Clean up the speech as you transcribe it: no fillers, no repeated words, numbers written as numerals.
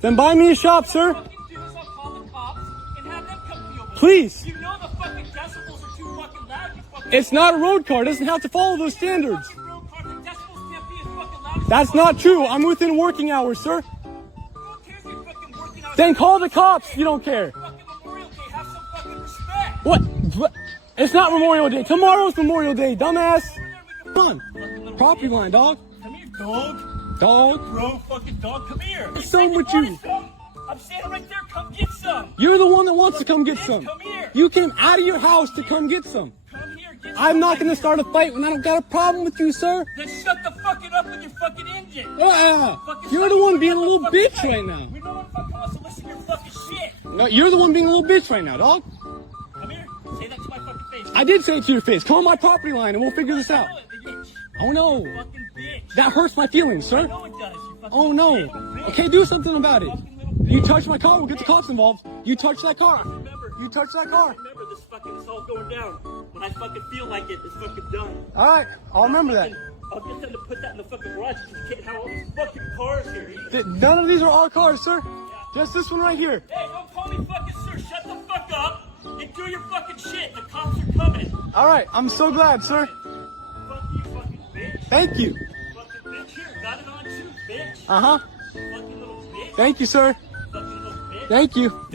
Then buy me a shop, sir. Fucking do is I'll call the cops and have them come deal with it. Please. You know the fucking decibels are too fucking loud, you fucking... It's not a road car. It doesn't have to follow those standards. Fucking road car, the decibels can't be as fucking loud as... That's not true. I'm within working hours, sir. Who cares if you're fucking working out... Then call the cops if you don't care. Fucking Memorial Day, have some fucking respect. What? It's not Memorial Day. Tomorrow's Memorial Day, dumbass. Come on. Property line, dog. Come here, dog. Dog. Bro, fucking dog, come here. What's wrong with you? I'm standing right there, come get some. You're the one that wants to come get some. Come here. You came out of your house to come get some. Come here, get I'm some not right going to here. start a fight when I don't got a problem with you, sir. Then shut the fucking up with your fucking engine. Fucking You're shut the one fuck being a up little with fucking bitch fight. right now. We know one fucking wants to listen to your fucking shit. No, you're the one being a little bitch right now, dog. Come here, say that to my fucking face. I did say it to your face. Come on my property line and we'll figure this out. Bitch. Oh, no. Fucking bitch. That hurts my feelings, sir. No, it does. You fucking Oh, no. little bitch. Okay, do something about it. Fucking little bitch. You touch my car, we'll get the cops involved. You touch that car. Remember, You touch that car. remember this fucking, it's all going down. When I fucking feel like it, it's fucking done. All right, I'll remember that. I'll get them to put that in the fucking garage because you can't have all these fucking cars here. None of these are our cars, sir. Just this one right here. Hey, don't call me fucking sir. Shut the fuck up and do your fucking shit. The cops are coming. All right, I'm so glad, sir. Fuck you, fucking bitch. Thank you. Fucking bitch here. Got it on too, bitch. Uh-huh. Fucking little bitch. Thank you, sir. Fucking little bitch. Thank you.